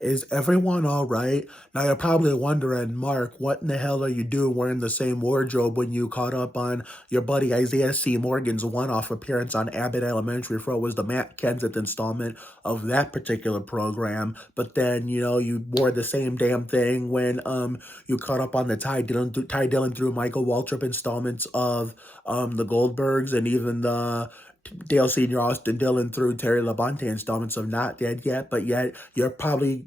Is everyone all right? Now you're probably wondering, Mark, what in the hell are you doing wearing the same wardrobe when you caught up on your buddy Isaiah C. Morgan's one-off appearance on Abbott Elementary for what was the Matt Kenseth installment of that particular program? But then, you wore the same damn thing when you caught up on the Ty Dillon through Michael Waltrip installments of the Goldbergs, and even the Dale Sr. Austin Dillon through Terry Labonte installments of Not Dead Yet, but yet you're probably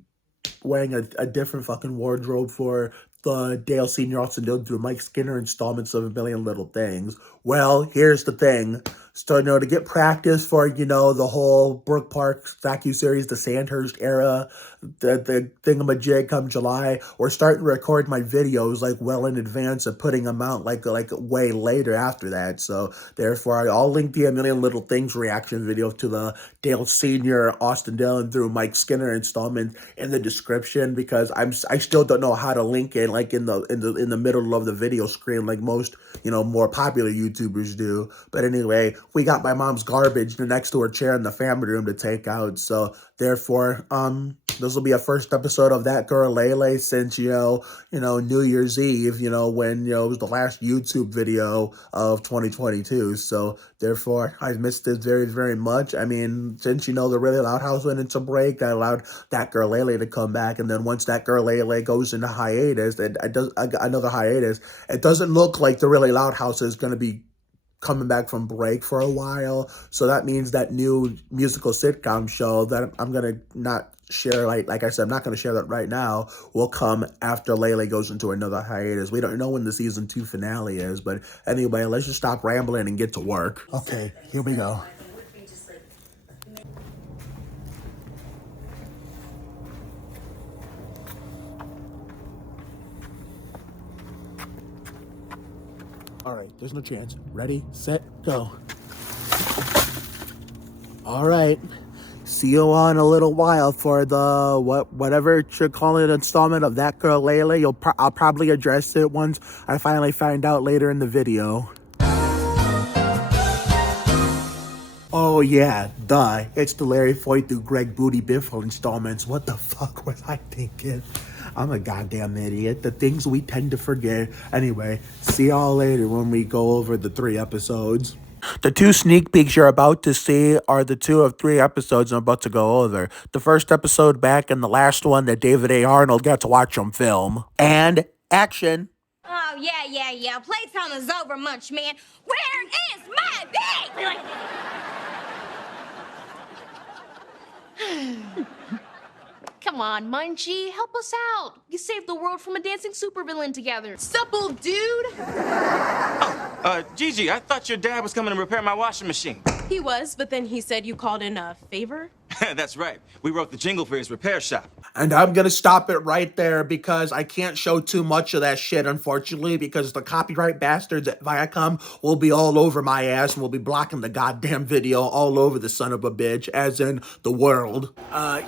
wearing a different fucking wardrobe for the Dale Sr. Austin Dillon through Mike Skinner installments of A Million Little Things. Well, here's the thing. So, to get practice for, the whole Brook Park docu-series, the Sandhurst era, the thingamajig come July, we're starting to record my videos, well in advance of putting them out, like way later after that. So, therefore, I'll link the A Million Little Things reaction video to the Dale Sr. Austin Dillon through Mike Skinner installment in the description, because I still don't know how to link it, in the middle of the video screen, like most, more popular YouTubers do. But anyway, we got my mom's garbage next to her chair in the family room to take out. So therefore, this will be a first episode of That Girl Lele since, New Year's Eve, when, it was the last YouTube video of 2022. So therefore, I missed this very, very much. I mean, since, the Really Loud House went into break, I allowed That Girl Lele to come back. And then once That Girl Lele goes into hiatus, another hiatus, it doesn't look like the Really Loud House is going to be coming back from break for a while. So that means that new musical sitcom show that I'm going to not share, like I said, I'm not going to share that right now, will come after Lele goes into another hiatus. We don't know when the season 2 finale is, but anyway, let's just stop rambling and get to work. Okay, here we go. All right, there's no chance. Ready, set, go. All right. See you all in a little while for the whatever you're calling it installment of That Girl Lele. I'll probably address it once I finally find out later in the video. Oh yeah, duh. It's the Larry Foyt-Greg Biffle installments. What the fuck was I thinking? I'm a goddamn idiot. The things we tend to forget. Anyway, see y'all later when we go over the 3 episodes. The 2 sneak peeks you're about to see are the 2 of 3 episodes I'm about to go over. The first episode back and the last one that David A. Arnold got to watch him film. And action. Oh, yeah. Playtime is over, Munch Man. Where is my bag? Come on, Munchie, help us out. You saved the world from a dancing supervillain together. Supple, dude. Gigi, I thought your dad was coming to repair my washing machine. He was, but then he said you called in a favor. That's right. We wrote the jingle for his repair shop. And I'm going to stop it right there because I can't show too much of that shit, unfortunately, because the copyright bastards at Viacom will be all over my ass and will be blocking the goddamn video all over the son of a bitch, as in the world.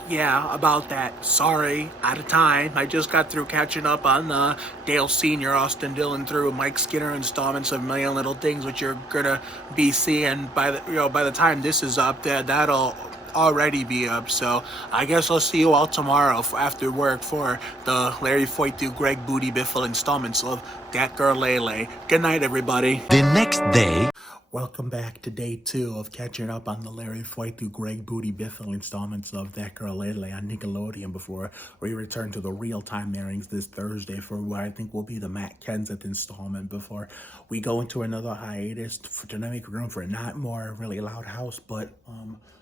Yeah, about that. Sorry, out of time. I just got through catching up on the Dale Sr. Austin Dillon through Mike Skinner installments of A Million Little Things, which you're going to be seeing by the time this is up, that'll already be up. So I guess I'll see you all tomorrow after work for the Larry Foyt-Greg Biffle installments of That Girl Lele. Good night, everybody. The next day. Welcome back to day 2 of catching up on the Larry Foyt-Greg Biffle installments of That Girl Lele on Nickelodeon before we return to the real-time airings this Thursday for what I think will be the Matt Kenseth installment before we go into another hiatus to make room for not more Really Loud House, but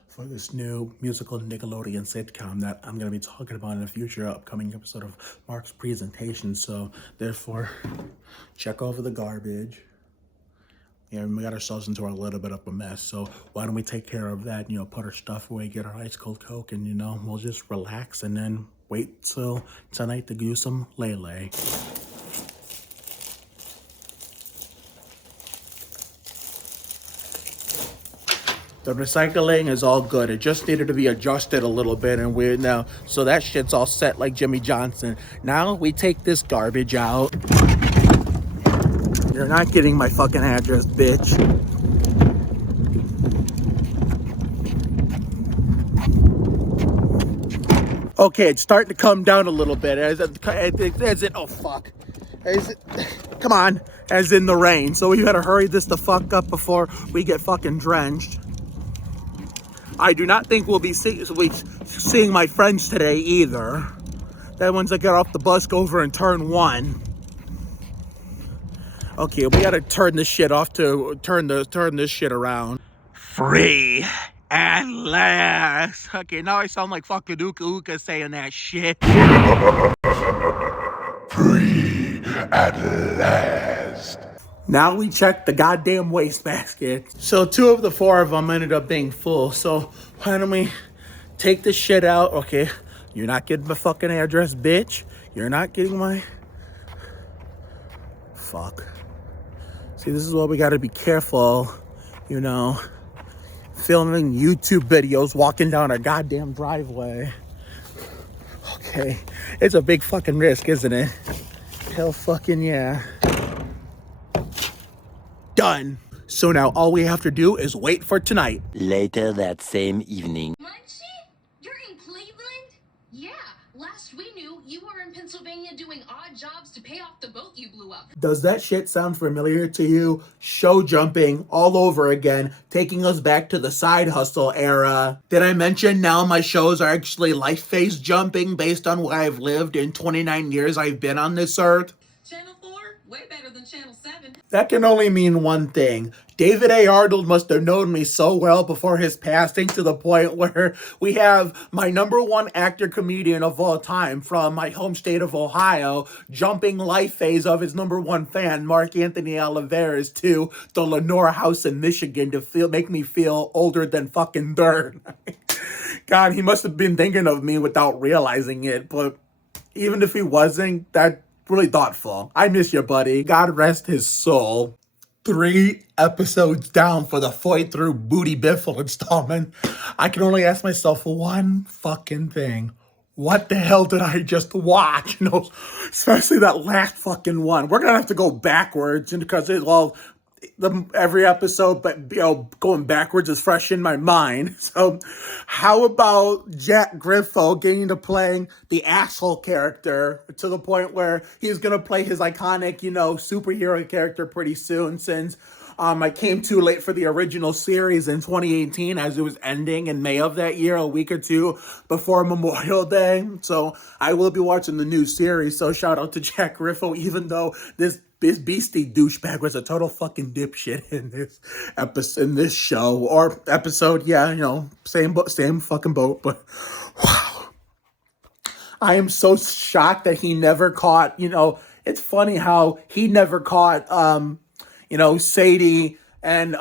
for this new musical Nickelodeon sitcom that I'm going to be talking about in a future upcoming episode of Mark's presentation. So, therefore, check over the garbage. Yeah, we got ourselves into a little bit of a mess. So, why don't we take care of that, put our stuff away, get our ice cold Coke, and, we'll just relax and then wait till tonight to do some Lele. The recycling is all good. It just needed to be adjusted a little bit, and we're now, so that shit's all set like Jimmy Johnson. Now we take this garbage out. You're not getting my fucking address, bitch. Okay, it's starting to come down a little bit oh fuck. Come on, as in the rain. So we better hurry this the fuck up before we get fucking drenched. I do not think we'll be seeing my friends today either. Then once I get off the bus, go over and turn 1. Okay, we gotta turn this shit off to turn this shit around. Free at last. Okay, now I sound like fucking Uka Uka saying that shit. Free at last. Now we check the goddamn wastebasket. So 2 of the 4 of them ended up being full. So why don't we take this shit out? Okay, you're not getting my fucking address, bitch. You're not getting my... Fuck. See, this is why we gotta be careful, you know, filming YouTube videos, walking down a goddamn driveway. Okay, it's a big fucking risk, isn't it? Hell fucking yeah. Done. So now all we have to do is wait for tonight. Later that same evening. Munchie? You're in Cleveland? Yeah, last we knew, you were in Pennsylvania doing odd jobs to pay off the boat you blew up. Does that shit sound familiar to you? Show jumping all over again, taking us back to the side hustle era. Did I mention now my shows are actually life phase jumping based on what I've lived in 29 years I've been on this earth? Channel 4? Way better than Channel 7. That can only mean one thing. David A. Arnold must have known me so well before his passing to the point where we have my #1 actor comedian of all time from my home state of Ohio jumping life phase of his #1 fan, Mark Anthony Oliveras, to the Lenore house in Michigan to make me feel older than fucking dirt. God, he must have been thinking of me without realizing it, but even if he wasn't, that's really thoughtful. I miss you, buddy. God rest his soul. 3 episodes down for the Foyt-Greg Biffle installment. I can only ask myself one fucking thing. What the hell did I just watch? You know, especially that last fucking one. We're gonna have to go backwards because every episode, but going backwards is fresh in my mind. So how about Jack Griffo getting to playing the asshole character to the point where he's gonna play his iconic, superhero character pretty soon, since I came too late for the original series in 2018 as it was ending in May of that year, a week or 2 before Memorial Day. So I will be watching the new series. So shout out to Jack Griffo, even though this Beastie douchebag was a total fucking dipshit in this episode, in this show or episode. Yeah, same fucking boat. But wow, I am so shocked that he never caught. It's funny how he never caught. Sadie and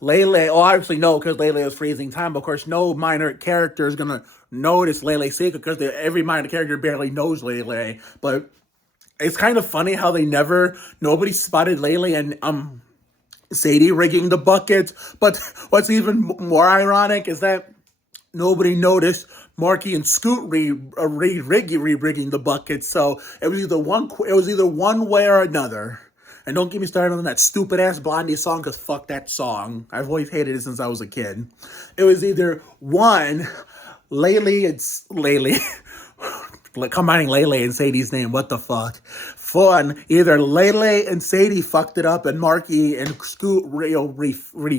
Lele. Oh, obviously no, because Lele was freezing time. Of course, no minor character is gonna notice Lele's secret because every minor character barely knows Lele. But it's kind of funny how nobody spotted Lele and Sadie rigging the buckets. But what's even more ironic is that nobody noticed Marky and Scoot rigging the buckets. So it was either one way or another. And don't get me started on that stupid ass Blondie song, because fuck that song. I've always hated it since I was a kid. It was either one, combining Lele and Sadie's name, what the fuck? Fun. Either Lele and Sadie fucked it up and Marky and Scoot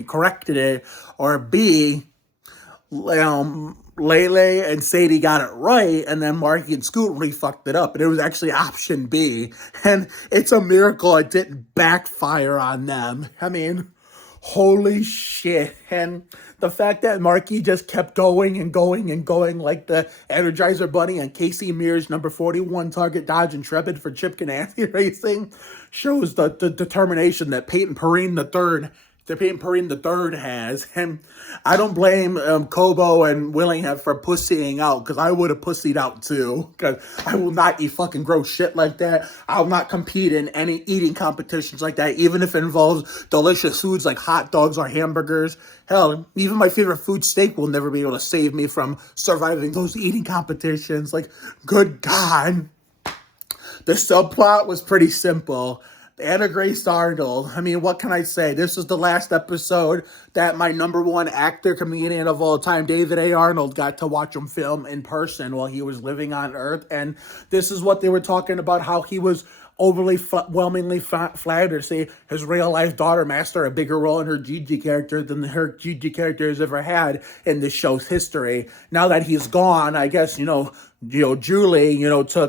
corrected it, or B, Lele and Sadie got it right, and then Marky and Scoot fucked it up. And it was actually option B. And it's a miracle it didn't backfire on them. I mean, holy shit. And the fact that Marky just kept going and going and going like the Energizer Bunny and Casey Mears #41 Target Dodge Intrepid for Chip Ganassi Racing shows the determination that Peyton Perrine III has. And I don't blame Kobo and Willingham for pussying out, because I would have pussied out too, because I will not eat fucking gross shit like that. I'll not compete in any eating competitions like that, even if it involves delicious foods like hot dogs or hamburgers. Hell, even my favorite food, steak, will never be able to save me from surviving those eating competitions. Like, good God. The subplot was pretty simple. Anna Grace Arnold. I mean, what can I say? This is the last episode that my number one actor, comedian of all time, David A. Arnold, got to watch him film in person while he was living on Earth. And this is what they were talking about, how he was overwhelmingly flattered to see his real life daughter master a bigger role in her Gigi character than her Gigi character has ever had in this show's history. Now that he's gone, I guess, Julie,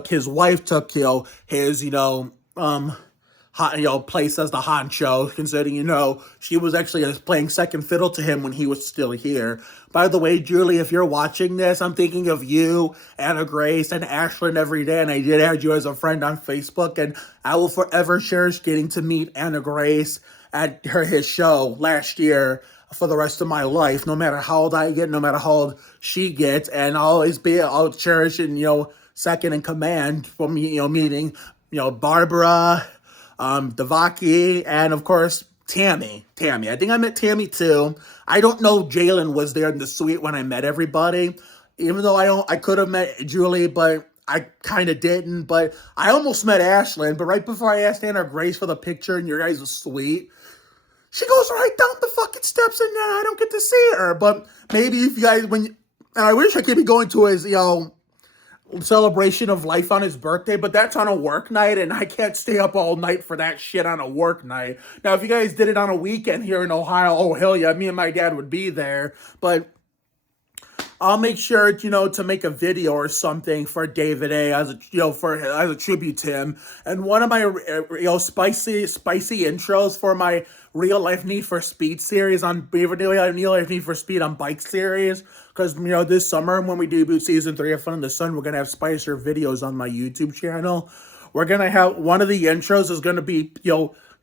his wife took, his, place as the honcho, considering, she was actually playing second fiddle to him when he was still here. By the way, Julie, if you're watching this, I'm thinking of you, Anna Grace, and Ashlyn every day, and I did add you as a friend on Facebook, and I will forever cherish getting to meet Anna Grace at his show last year for the rest of my life, no matter how old I get, no matter how old she gets, and I'll cherish it, second in command from, meeting, Barbara, Devaki, and of course, Tammy. I think I met Tammy too. I don't know Jalen was there in the suite when I met everybody, even though I could have met Julie, but I kind of didn't. But I almost met Ashlyn, but right before I asked Anna Grace for the picture in your guys' suite, she goes right down the fucking steps and I don't get to see her. But maybe if you guys, and I wish I could be going to his, celebration of life on his birthday, but that's on a work night, and I can't stay up all night for that shit on a work night. Now, if you guys did it on a weekend here in Ohio, oh hell yeah, me and my dad would be there, but I'll make sure, to make a video or something for David A. as a tribute to him. And one of my, spicy intros for my Real Life Need for Speed series on Real Life Need for Speed on Bike series. Because, this summer when we debut season 3 of Fun in the Sun, we're going to have spicier videos on my YouTube channel. We're going to have, one of the intros is going to be,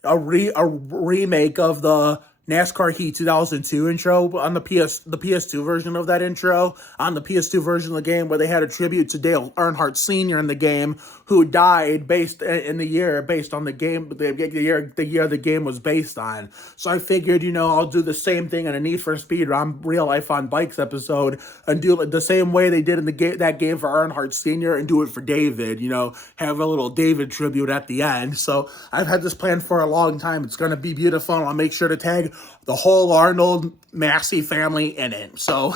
a remake of the NASCAR Heat 2002 intro on the PS2 version of that intro, on the PS2 version of the game, where they had a tribute to Dale Earnhardt Sr. in the game, who died based on the game, the year the game was based on. So I figured, I'll do the same thing in a Need for Speed on Real Life on Bikes episode, and do it the same way they did in that game for Earnhardt Sr. and do it for David, have a little David tribute at the end. So I've had this planned for a long time. It's going to be beautiful. I'll make sure to tag the whole Arnold Massey family in it. So,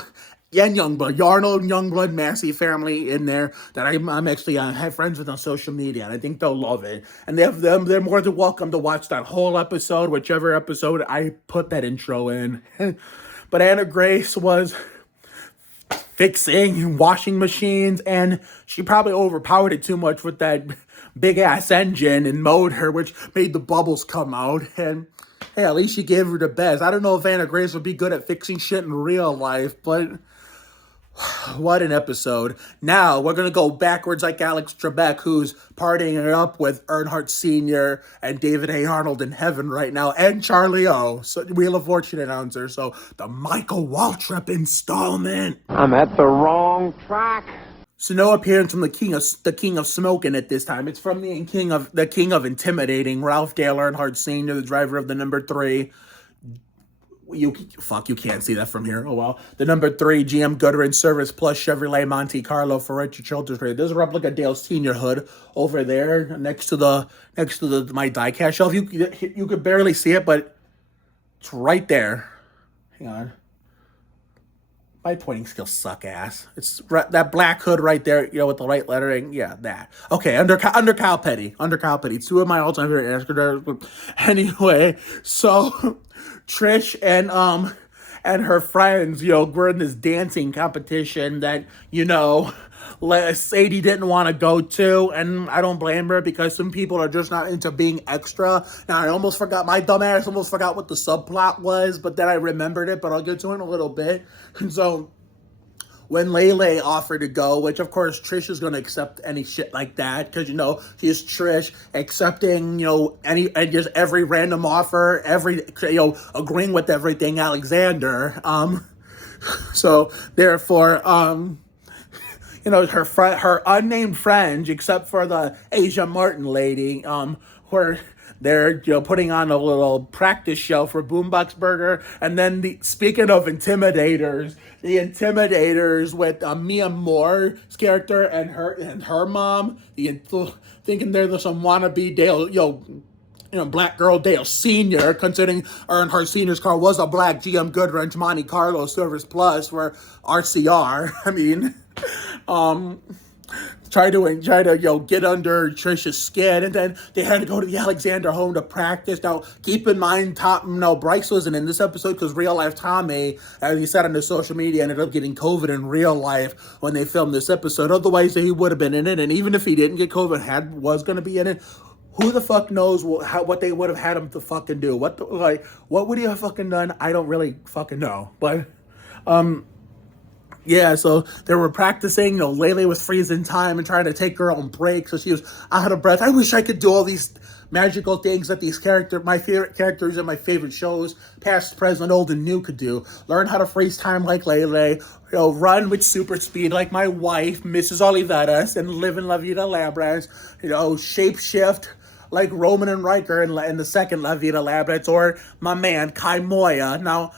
and Youngblood, Arnold, Youngblood, Massey family in there that I'm actually I have friends with on social media, and I think they'll love it. And they're more than welcome to watch that whole episode, whichever episode I put that intro in. But Anna Grace was fixing washing machines, and she probably overpowered it too much with that big ass engine and motor, which made the bubbles come out. And hey, at least she gave her the best. I don't know if Anna Grace would be good at fixing shit in real life, but what an episode. Now, we're going to go backwards like Alex Trebek, who's partying it up with Earnhardt Sr. and David A. Arnold in heaven right now, and Charlie O. So, Wheel of Fortune announcer. So, the Michael Waltrip installment. I'm at the wrong track. So no appearance from the king of smoking at this time. It's from the king of intimidating, Ralph Dale Earnhardt Sr., the driver of the number 3. You can't see that from here. Oh well. The number 3 GM Goodwin Service Plus Chevrolet Monte Carlo Ferrari Children's Trade. There's a replica Dale Senior hood over there next to my diecast shelf. You could barely see it, but it's right there. Hang on. My pointing skills suck ass. It's that black hood right there, with the white lettering. Yeah, that. Okay, under Kyle Petty. 2 of my all-time favorite NASCAR drivers. Anyway, so Trish and her friends, were in this dancing competition that, Sadie didn't want to go to, and I don't blame her, because some people are just not into being extra. Now, my dumb ass almost forgot what the subplot was, but then I remembered it, but I'll get to it in a little bit. And so, when Lele offered to go, which of course Trish is going to accept any shit like that, because, she's Trish, accepting, just every random offer, agreeing with everything Alexander. So, therefore, her unnamed friends, except for the Asia Martin lady, where they're putting on a little practice show for Boombox Burger. And then speaking of intimidators, the intimidators with Mia Moore's character and her mom, thinking they're some wannabe Dale Black Girl Dale Sr., considering Earnhardt Sr.'s car was a black GM Goodwrench Monte Carlo Service Plus for RCR. I mean, try to get under Trish's skin, and then they had to go to the Alexander home to practice. Now, keep in mind, Bryce wasn't in this episode because real life Tommy, as he said on his social media, ended up getting COVID in real life when they filmed this episode. Otherwise, he would have been in it, and even if he didn't get COVID, was going to be in it. Who the fuck knows what they would have had him to fucking do? What would he have fucking done? I don't really fucking know, but yeah, so they were practicing. Lele was freezing time and trying to take her own break, so she was out of breath. I wish I could do all these magical things that my favorite characters in my favorite shows, past, present, old, and new, could do. Learn how to freeze time like Lele, run with super speed like my wife, Mrs. Oliveras, and live in La Vida Labras, shape shift like Roman and Riker in the second La Vida Labras, or my man, Kai Moya. Now,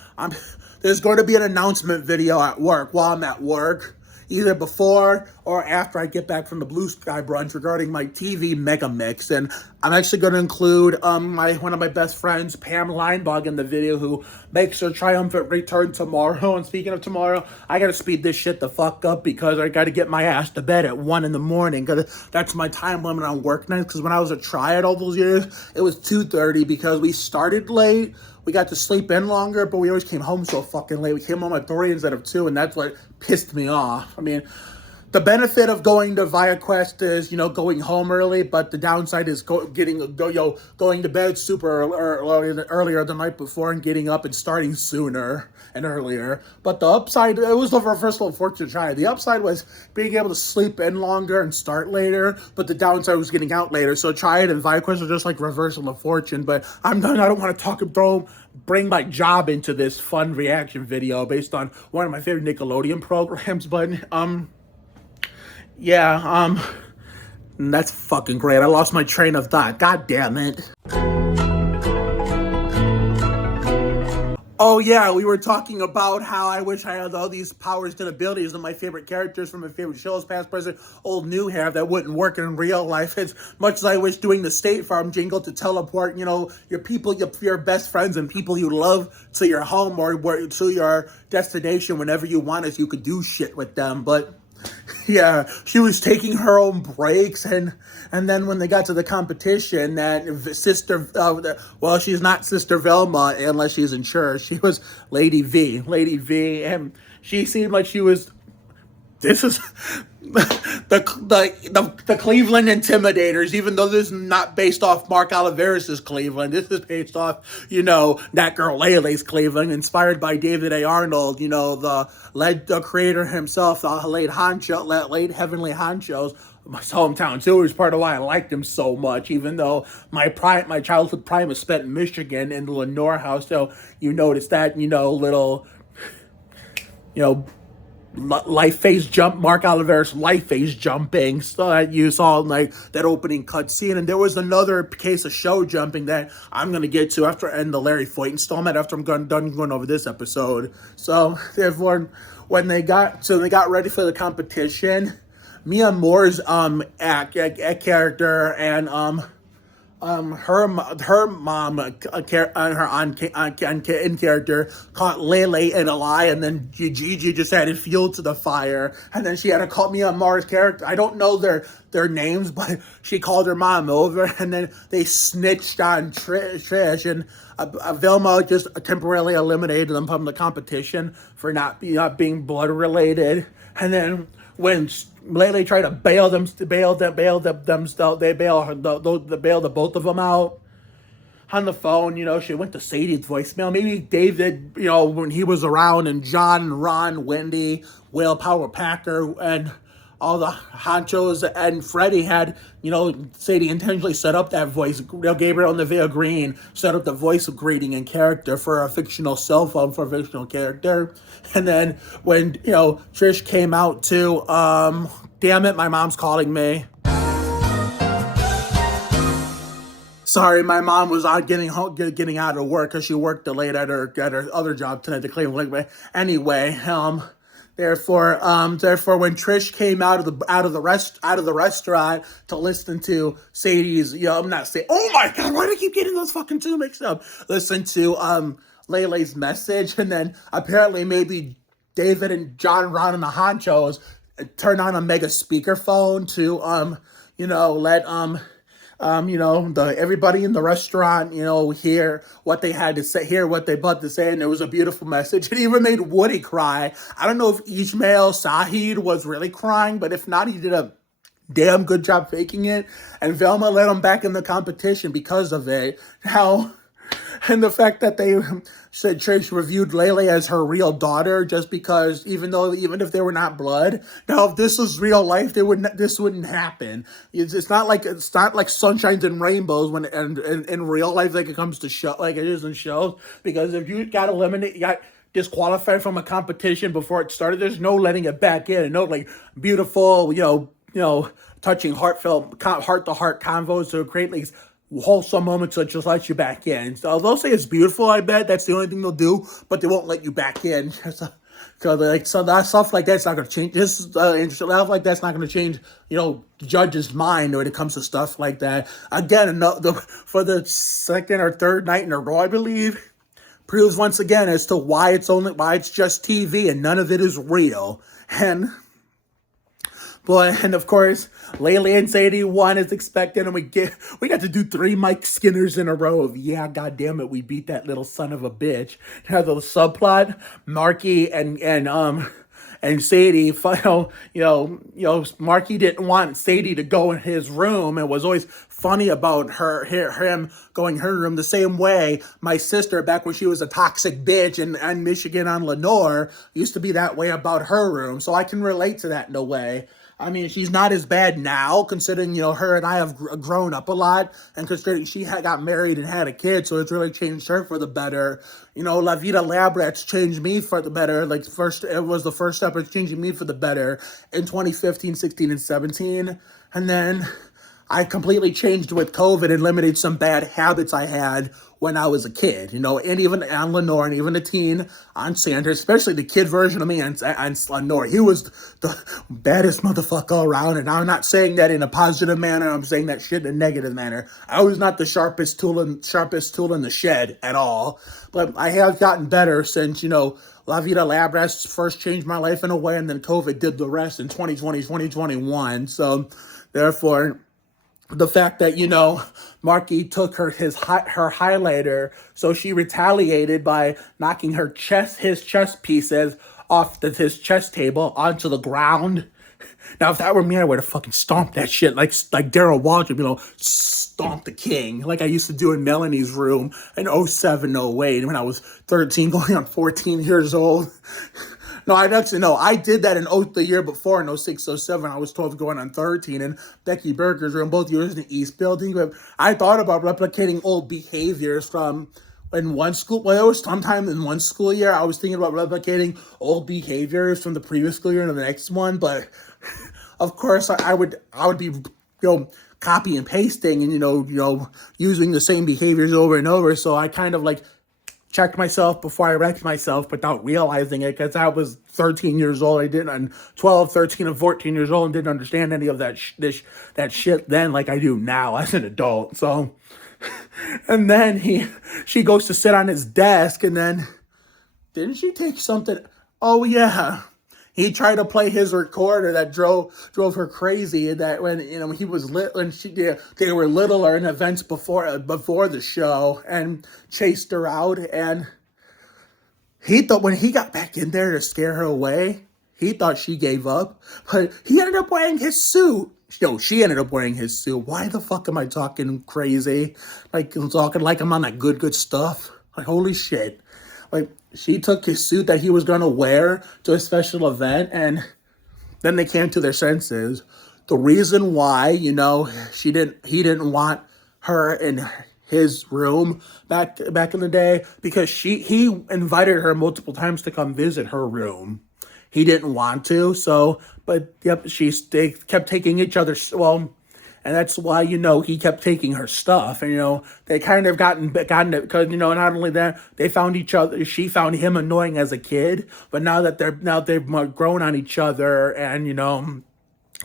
there's going to be an announcement video at work while I'm at work, either before or after I get back from the Blue Sky brunch, regarding my TV mega mix. And I'm actually going to include one of my best friends, Pam Leinbach, in the video, who makes her triumphant return tomorrow. And speaking of tomorrow, I got to speed this shit the fuck up because I got to get my ass to bed at 1 in the morning, because that's my time limit on work nights. Because when I was a triad all those years, it was 2:30 because we started late. We got to sleep in longer, but we always came home so fucking late. We came home at 3 instead of 2, and that's what pissed me off. I mean, the benefit of going to ViaQuest is, going home early, but the downside is going to bed super earlier the night before and getting up and starting sooner and earlier. But the upside, it was the reversal of fortune trying. The upside was being able to sleep in longer and start later, but the downside was getting out later. So Triad and ViaQuest are just like reversal of fortune. But I'm done. I don't want to bring my job into this fun reaction video based on one of my favorite Nickelodeon programs. But yeah, that's fucking great. I lost my train of thought. God damn it. Oh yeah, we were talking about how I wish I had all these powers and abilities that my favorite characters from my favorite shows, past, present, old, new, have, that wouldn't work in real life. As much as I wish doing the State Farm jingle to teleport, your people, your best friends and people you love to your home or to your destination whenever you want, as you could do shit with them. But yeah, she was taking her own breaks, and then when they got to the competition, that she's not Sister Velma unless she's insured. She was Lady V, and she seemed like she was. This is the Cleveland Intimidators, even though this is not based off Mark Oliveras' Cleveland. This is based off, that girl Lele's Cleveland, inspired by David A. Arnold, the creator himself, the late Heavenly Honcho's my hometown too. It was part of why I liked him so much, even though my childhood prime was spent in Michigan in the Lenore house. So you notice that, little, life phase jump, Mark Oliveras life phase jumping, so that you saw like that opening cutscene. And there was another case of show jumping that I'm gonna get to after end the Larry Foyt installment, after I'm done going over this episode. So therefore, when they got ready for the competition, Mia Moore's character and her mom in character caught Lele in a lie, and then Gigi just added fuel to the fire, and then she had to call Mia Moore's character. I don't know their names, but she called her mom over, and then they snitched on Trish, and Velma just temporarily eliminated them from the competition for not being blood related. And then when Lele tried to bail the both of them out on the phone, she went to Sadie's voicemail. Maybe David, when he was around, and John, Ron, Wendy, Will, Power Packer, and all the honchos and Freddie had, Sadie intentionally set up that voice. Gabriel and Nevaeh Green set up the voice of greeting and character for a fictional cell phone for a fictional character. And then when, Trish came out too, damn it, my mom's calling me. Sorry, my mom was out getting out of work because she worked delayed at her other job tonight, the Cleveland. Anyway, Therefore, when Trish came out of the restaurant to listen to Sadie's, I'm not saying, oh my god, why do I keep getting those fucking two mixed up? Listen to Lele's message, and then apparently maybe David and John Ron and the Honchos turned on a mega speakerphone to let everybody in the restaurant, hear what they had to say, hear what they about to say, and it was a beautiful message. It even made Woody cry. I don't know if Ismail Sahid was really crying, but if not, he did a damn good job faking it. And Velma let him back in the competition because of it. And the fact that they said Trish reviewed Lele as her real daughter, just because even if they were not blood, now if this was real life, this wouldn't happen. It's not like sunshines and rainbows when and in real life like it comes to show like it is in shows. Because if you got disqualified from a competition before it started, there's no letting it back in, and no beautiful touching heart-to-heart convos to create wholesome moments that just let you back in. So they'll say it's beautiful, I bet. That's the only thing they'll do, but they won't let you back in. So that stuff like that's not going to change. This interesting stuff like that's not going to change, the judge's mind when it comes to stuff like that. Again, for the second or third night in a row, I believe, proves once again as to why it's just TV and none of it is real. And of course, Lele and Sadie won as expected, and we got to do 3 Mike Skinners in a row of god damn it, we beat that little son of a bitch. Now the subplot, Marky and Sadie, Marky didn't want Sadie to go in his room and was always funny about him going in her room the same way my sister, back when she was a toxic bitch in Michigan on Lenore, used to be that way about her room. So I can relate to that in a way. I mean, she's not as bad now, considering, her and I have grown up a lot, and considering she got married and had a kid, so it's really changed her for the better. La Vida Labrat's changed me for the better. It was the first step of changing me for the better in 2015, 16, and 17. And then I completely changed with COVID and limited some bad habits I had when I was a kid, and even on Lenore, and even a teen on Sanders, especially the kid version of me on Lenore. He was the baddest motherfucker all around, and I'm not saying that in a positive manner. I'm saying that shit in a negative manner. I was not the sharpest tool in the shed at all, but I have gotten better since, La Vida Labras first changed my life in a way, and then COVID did the rest in 2020, 2021. So, therefore, the fact that, Marky took her highlighter, so she retaliated by knocking his chess pieces off his chess table onto the ground. Now, if that were me, I would have fucking stomped that shit like Daryl Waldron, stomp the king, like I used to do in Melanie's room in 07, 08, when I was 13 going on 14 years old. No, I did that in the year before, in 06, 07. I was 12 going on 13, and Becky Berger's room, both years in the East Building. But I thought about replicating old behaviors from in one school. Well, it was sometime in one school year. I was thinking about replicating old behaviors from the previous school year into the next one. But, of course, I would be, copy and pasting and, using the same behaviors over and over. So I kind of checked myself before I wrecked myself without realizing it, because I was 13 years old. I didn't, and 12, 13, and 14 years old, and didn't understand any of that shit then like I do now as an adult. So, and then she goes to sit on his desk, and then, didn't she take something? Oh yeah. He tried to play his recorder that drove her crazy. That when he was they were littler in events before the show, and chased her out. And he thought when he got back in there to scare her away, he thought she gave up, but he ended up wearing his suit. She ended up wearing his suit. Why the fuck am I talking crazy? I'm talking like I'm on that good stuff. Holy shit. She took his suit that he was going to wear to a special event, and then they came to their senses. The reason why, he didn't want her in his room back in the day, because he invited her multiple times to come visit her room. He didn't want to, so, but yep, they kept taking each other, And that's why, he kept taking her stuff. And, they kind of gotten because, not only that, they found each other, she found him annoying as a kid, but now they've grown on each other and,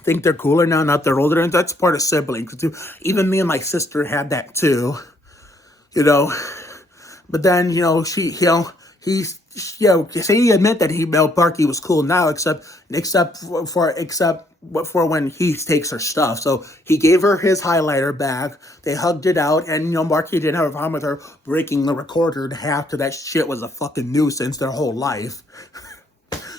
think they're cooler now that they're older. And that's part of siblings, too. Even me and my sister had that, too, But then, say he admit that Parky was cool now, except for when he takes her stuff. So he gave her his highlighter back. They hugged it out, and Marky didn't have a problem with her breaking the recorder in half, because that shit was a fucking nuisance their whole life.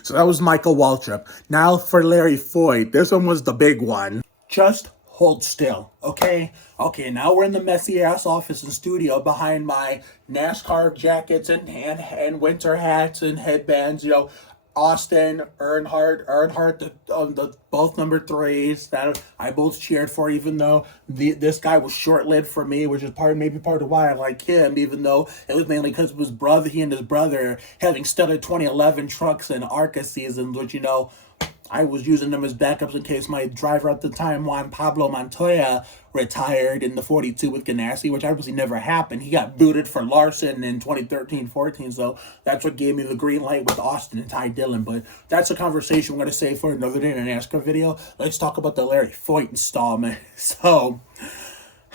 So that was Michael Waltrip. Now for Larry Foyt. This one was the big one. Just hold still, okay? Okay, now we're in the messy ass office and studio behind my NASCAR jackets and winter hats and headbands. Austin, Earnhardt, the both number 3s that I both cheered for, even though this guy was short-lived for me, which is maybe part of why I like him, even though it was mainly because of his brother, he and his brother having stellar 2011 trucks and ARCA seasons, which, I was using them as backups in case my driver at the time, Juan Pablo Montoya, retired in the 42 with Ganassi, which obviously never happened. He got booted for Larson in 2013-14, so that's what gave me the green light with Austin and Ty Dillon. But that's a conversation we're going to save for another day in an NASCAR video. Let's talk about the Larry Foyt installment. So,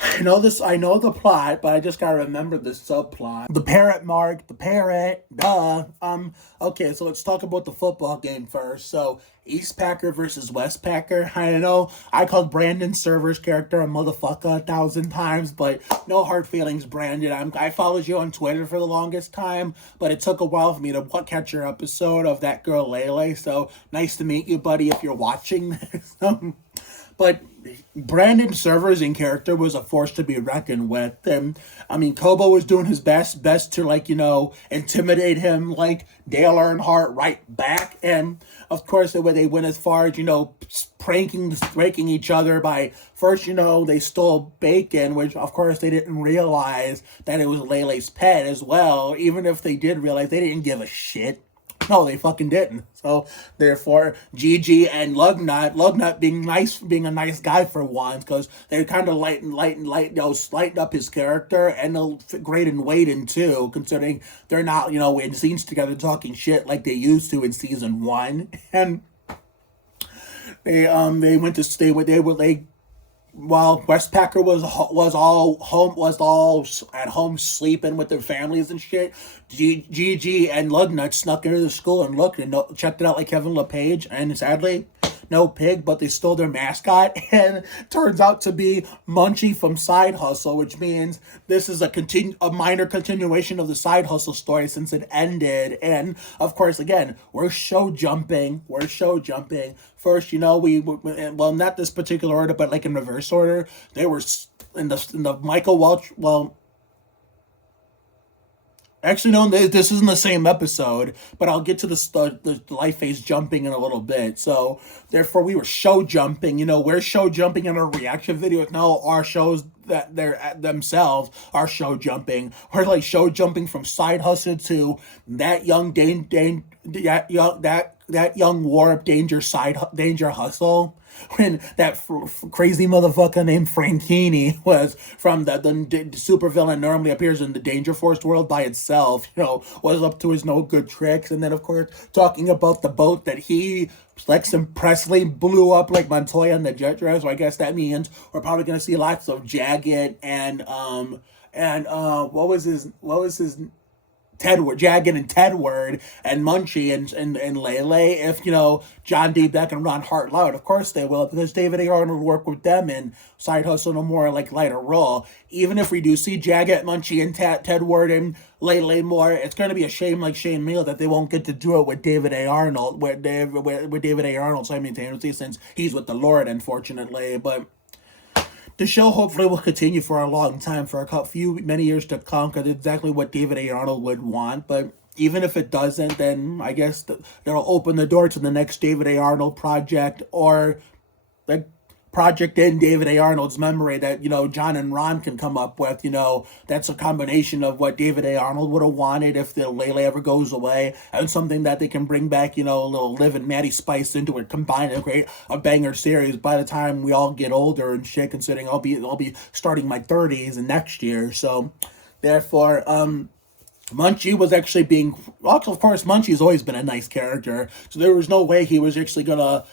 I know the plot, but I just gotta remember the subplot. The parrot, Mark, the parrot, duh. Okay, so let's talk about the football game first. So, East Packer versus West Packer. I know I called Brandon Server's character a motherfucker 1,000 times, but no hard feelings, Brandon. I followed you on Twitter for the longest time, but it took a while for me to catch your episode of That Girl Lele, so nice to meet you, buddy, if you're watching this. But Brandon Server's in character was a force to be reckoned with. And Kobo was doing his best to intimidate him like Dale Earnhardt right back. And of course, they went as far as, breaking each other by first, they stole bacon, which of course they didn't realize that it was Lele's pet as well. Even if they did realize, they didn't give a shit. No, they fucking didn't. So, therefore, Gigi and Lugnut being a nice guy for once, because they kind of lightened up his character, and they'll great in Waden too, considering they're not, in scenes together talking shit like they used to in season 1. And they went to stay with, while West Packer was all at home sleeping with their families and shit, Gigi and Lugnut snuck into the school and looked and checked it out like Kevin LePage, and sadly, no pig, but they stole their mascot, and turns out to be Munchie from Side Hustle, which means this is a minor continuation of the Side Hustle story since it ended. And of course, again, we're show jumping. First, well, not this particular order, but like in reverse order, they were in the Michael Welch. Well, actually, no, this isn't the same episode, but I'll get to the life phase jumping in a little bit. So, therefore, we were show jumping. We're show jumping in our reaction videos. No, our shows that they're themselves are show jumping. We're like show jumping from Side Hustle to that young that young warp danger hustle, when that crazy motherfucker named Franchini was from the supervillain normally appears in the Danger Force world by itself, was up to his no good tricks. And then of course talking about the boat that he, Lexington Presley, blew up like Montoya in the jet dress. So I guess that means we're probably gonna see lots of Jagged and what was his Tedward, Jagged and Tedward and Munchie and Lele, if, John D. Beck and Ron Hart allowed. Of course they will, because David A. Arnold worked with them in Side Hustle no more like lighter role. Even if we do see Jagged, Munchie, and Tedward and Lele more, it's going to be a shame like Shane Meal that they won't get to do it with David A. Arnold, with David A. Arnold simultaneously, since he's with the Lord, unfortunately. But the show hopefully will continue for a long time, for many years to come, because it's exactly what David A. Arnold would want. But even if it doesn't, then I guess that'll open the door to the next David A. Arnold project, or like project in David A. Arnold's memory that, John and Ron can come up with. That's a combination of what David A. Arnold would have wanted if the Lele ever goes away, and something that they can bring back, a little Liv and Maddie spice into it, combine and create a banger series by the time we all get older and shit, considering I'll be starting my 30s and next year. So therefore, Munchie was actually being, also, of course, Munchie's always been a nice character, so there was no way he was actually gonna,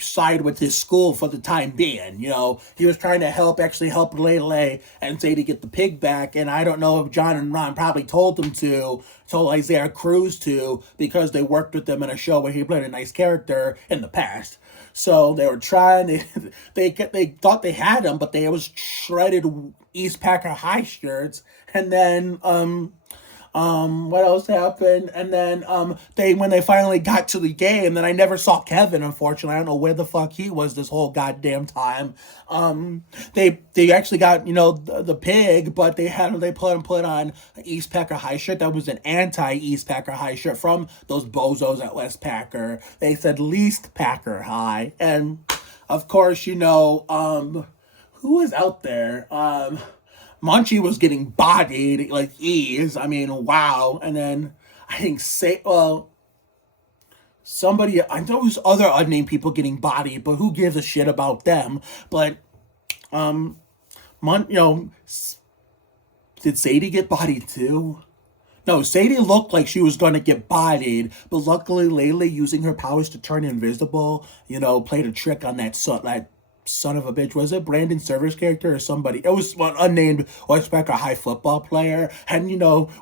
side with his school for the time being. He was trying to help Lele and say to get the pig back, and I don't know if John and Ron probably told Isaiah Cruz to, because they worked with them in a show where he played a nice character in the past. So they were trying, they thought they had him, but they was shredded East Packer High shirts, and then, what else happened? And then, when they finally got to the game, then I never saw Kevin, unfortunately. I don't know where the fuck he was this whole goddamn time. They actually got, the pig, but they put on East Packer High shirt. That was an anti-East Packer High shirt from those bozos at West Packer. They said Least Packer High. And, of course, who was out there? Munchie was getting bodied like ease. I mean, wow. And then I think somebody, I know there's other unnamed people getting bodied, but who gives a shit about them? But did Sadie get bodied too? No, Sadie looked like she was gonna get bodied, but luckily Lele, using her powers to turn invisible, played a trick on that son of a bitch. Was it Brandon Server's character or somebody? It was one unnamed West Packer High football player. And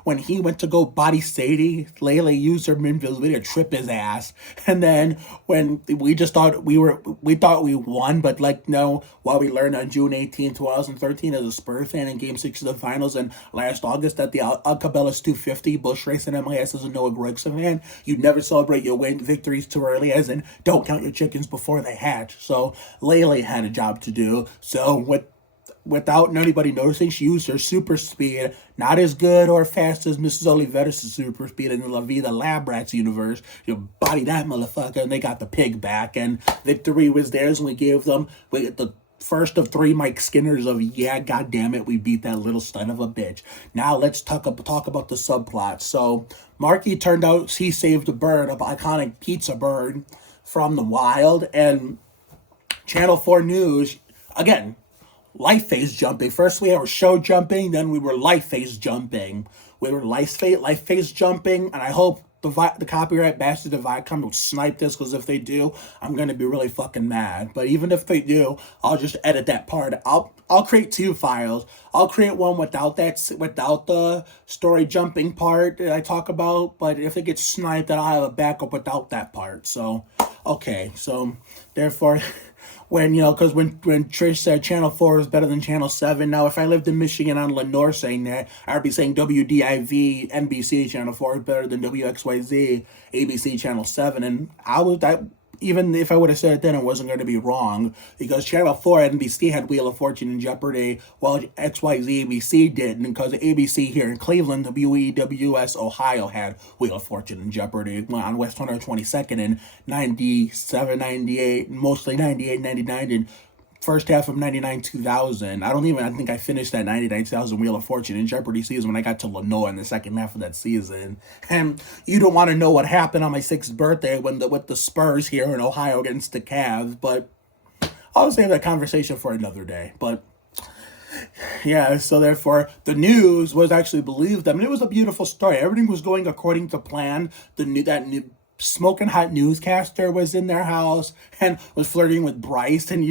when he went to go body Sadie, Lele used her invisibility to trip his ass. And then when we just thought we won, but no, what we learned on June 18, 2013 as a Spurs fan in Game 6 of the Finals and last August at the Alcabelas 250 Bush Race in MIS as a Noah Gregson fan, you never celebrate your victories too early, as in don't count your chickens before they hatch. So Lele had a job to do. So without anybody noticing, she used her super speed, not as good or fast as Mrs. Oliveira's super speed in the La Vida Lab Rats universe. You body that motherfucker, and they got the pig back, and victory was theirs, and we gave them the first of 3 Mike Skinners of, yeah, goddammit, we beat that little son of a bitch. Now let's talk about the subplot. So Marky turned out he saved a bird, an iconic pizza bird from the wild, and Channel 4 News, again, life phase jumping. First we were show jumping, then we were life phase jumping. We were life phase jumping, and I hope the copyright bastards of Viacom will snipe this, because if they do, I'm going to be really fucking mad. But even if they do, I'll just edit that part. I'll create 2 files. I'll create one without the story jumping part that I talk about, but if it gets sniped, then I'll have a backup without that part. So, okay, so therefore... because when Trish said Channel 4 is better than Channel 7, now if I lived in Michigan on Lenore saying that, I'd be saying WDIV, NBC Channel 4 is better than WXYZ, ABC Channel 7, and even if I would have said it then, it wasn't going to be wrong, because Channel 4 NBC had Wheel of Fortune and Jeopardy, while XYZ ABC didn't, because ABC here in Cleveland, WEWS Ohio, had Wheel of Fortune and Jeopardy on West 122nd in 97, 98, mostly 98, 99, and first half of 99, 2000. I think I finished that 99, 2000 Wheel of Fortune and Jeopardy season when I got to Lenore in the second half of that season. And you don't want to know what happened on my 6th birthday with the Spurs here in Ohio against the Cavs, but I'll save that conversation for another day. But yeah, so therefore the news was actually believed them. And it was a beautiful story. Everything was going according to plan. That new smoking hot newscaster was in their house and was flirting with Bryce, and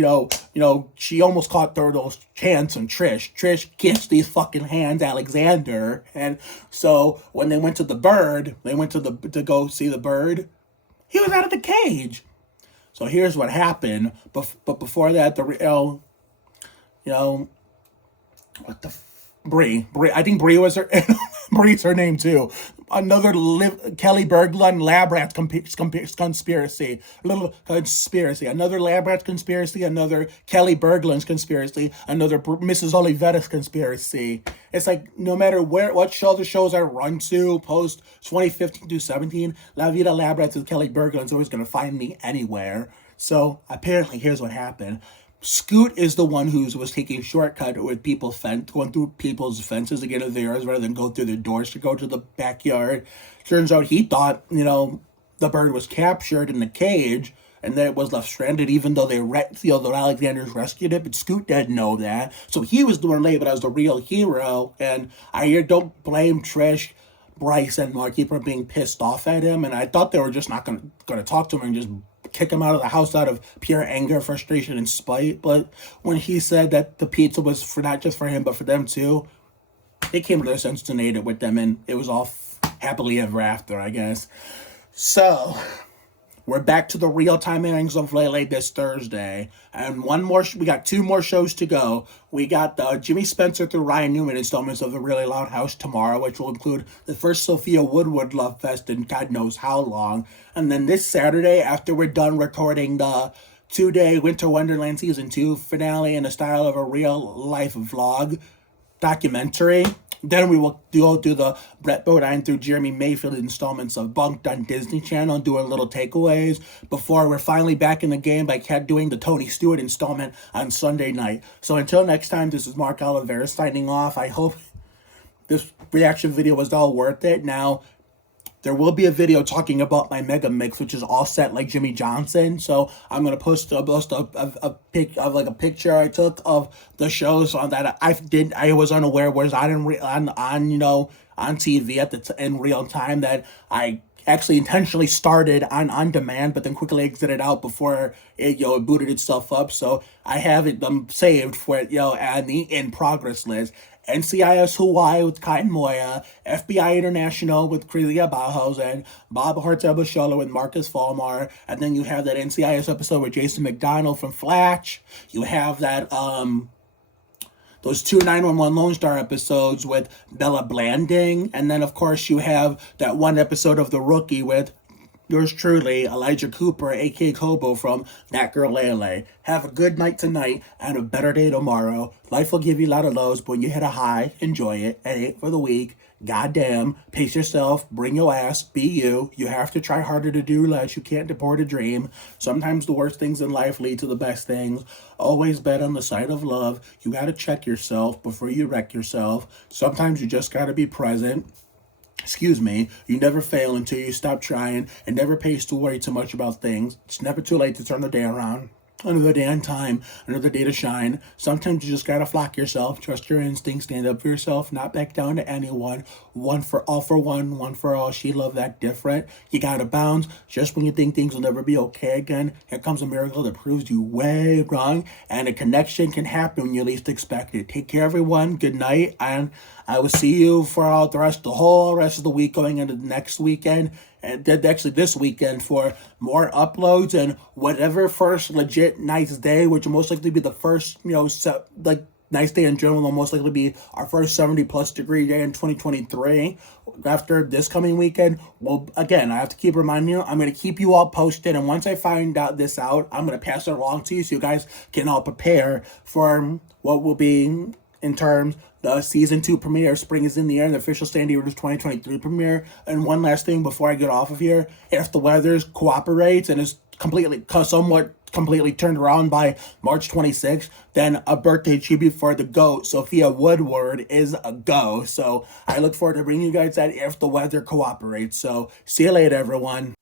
she almost caught those hands on Trish. Trish kissed these fucking hands, Alexander, and so when they went to the bird, to go see the bird, he was out of the cage. So here's what happened, but before that, Bree. I think Bree was her. Bree's her name too. Another Kelly Berglund lab rat conspiracy. Another lab rat conspiracy. Another Kelly Berglund's conspiracy. Another Mrs. Oliveira's conspiracy. It's like no matter what shows I run to post 2015 to 17, La Vida Lab Rats with Kelly Berglund's always gonna find me anywhere. So apparently, here's what happened. Scoot is the one who was taking shortcut with going through people's fences to get to theirs rather than go through their doors to go to the backyard. Turns out he thought, the bird was captured in the cage and then it was left stranded, even though the Alexanders rescued it. But Scoot didn't know that, so he was the one labeled as the real hero. And I don't blame Trish, Bryce, and Marky for being pissed off at him. And I thought they were just not gonna talk to him and just kick him out of the house out of pure anger, frustration, and spite. But when he said that the pizza was for not just for him but for them too, they came to their senses and ate it with them, and it was all happily ever after, I guess. So we're back to the real-time airings of Lele this Thursday. And we got 2 more shows to go. We got the Jimmy Spencer through Ryan Newman installments of The Really Loud House tomorrow, which will include the first Sophia Woodward Love Fest in God knows how long. And then this Saturday, after we're done recording the 2-day Winter Wonderland Season 2 finale in the style of a real-life vlog documentary, then we will do the Brett Bodine through Jeremy Mayfield installments of Bunked on Disney Channel and doing little takeaways before we're finally back in the game by doing the Tony Stewart installment on Sunday night. So until next time, this is Mark Oliveira signing off. I hope this reaction video was all worth it. Now, there will be a video talking about my mega mix, which is all set like Jimmy Johnson. So I'm gonna post a picture I took of the shows on that I was unaware was on TV in real time, that I actually intentionally started on demand, but then quickly exited out before it booted itself up. So I have it saved for it and the in progress list. NCIS Hawaii with Kai and Moya, FBI International with Crelia Bauhausen, Bob Hartzell with Marcus Falmar, and then you have that NCIS episode with Jason McDonald from Flatch. You have that those 2 911 Lone Star episodes with Bella Blanding, and then of course you have that one episode of The Rookie with yours truly, Elijah Cooper, aka Kobo from That Girl Lele. Have a good night tonight and a better day tomorrow. Life will give you a lot of lows, but when you hit a high, enjoy it. It ain't for the weak. Goddamn, pace yourself, bring your ass, be you. You have to try harder to do less. You can't deport a dream. Sometimes the worst things in life lead to the best things. Always bet on the side of love. You gotta check yourself before you wreck yourself. Sometimes you just gotta be present. You never fail until you stop trying, and never pays to worry too much about things. It's never too late to turn the day around. Another day on time, another day to shine. Sometimes you just gotta flock yourself, trust your instincts, stand up for yourself, not back down to anyone. One for one, one for all. She loved that different. You gotta bounce just when you think things will never be okay again. Here comes a miracle that proves you way wrong, and a connection can happen when you least expect it. Take care, everyone. Good night, and I will see you for all the whole rest of the week going into the next weekend. And actually this weekend for more uploads and whatever first legit nice day, which will most likely be the first, nice day in general, will most likely be our first 70+ degree day in 2023. After this coming weekend, well, again, I have to keep reminding you, I'm going to keep you all posted. And once I find out, I'm going to pass it along to you so you guys can all prepare for what will be in terms the season 2 premiere. Spring is in the air, and the official San Diego 2023 premiere. And one last thing before I get off of here, if the weather cooperates and is somewhat completely turned around by March 26th, then a birthday tribute for the GOAT, Sophia Woodward, is a go. So I look forward to bringing you guys that if the weather cooperates. So see you later, everyone.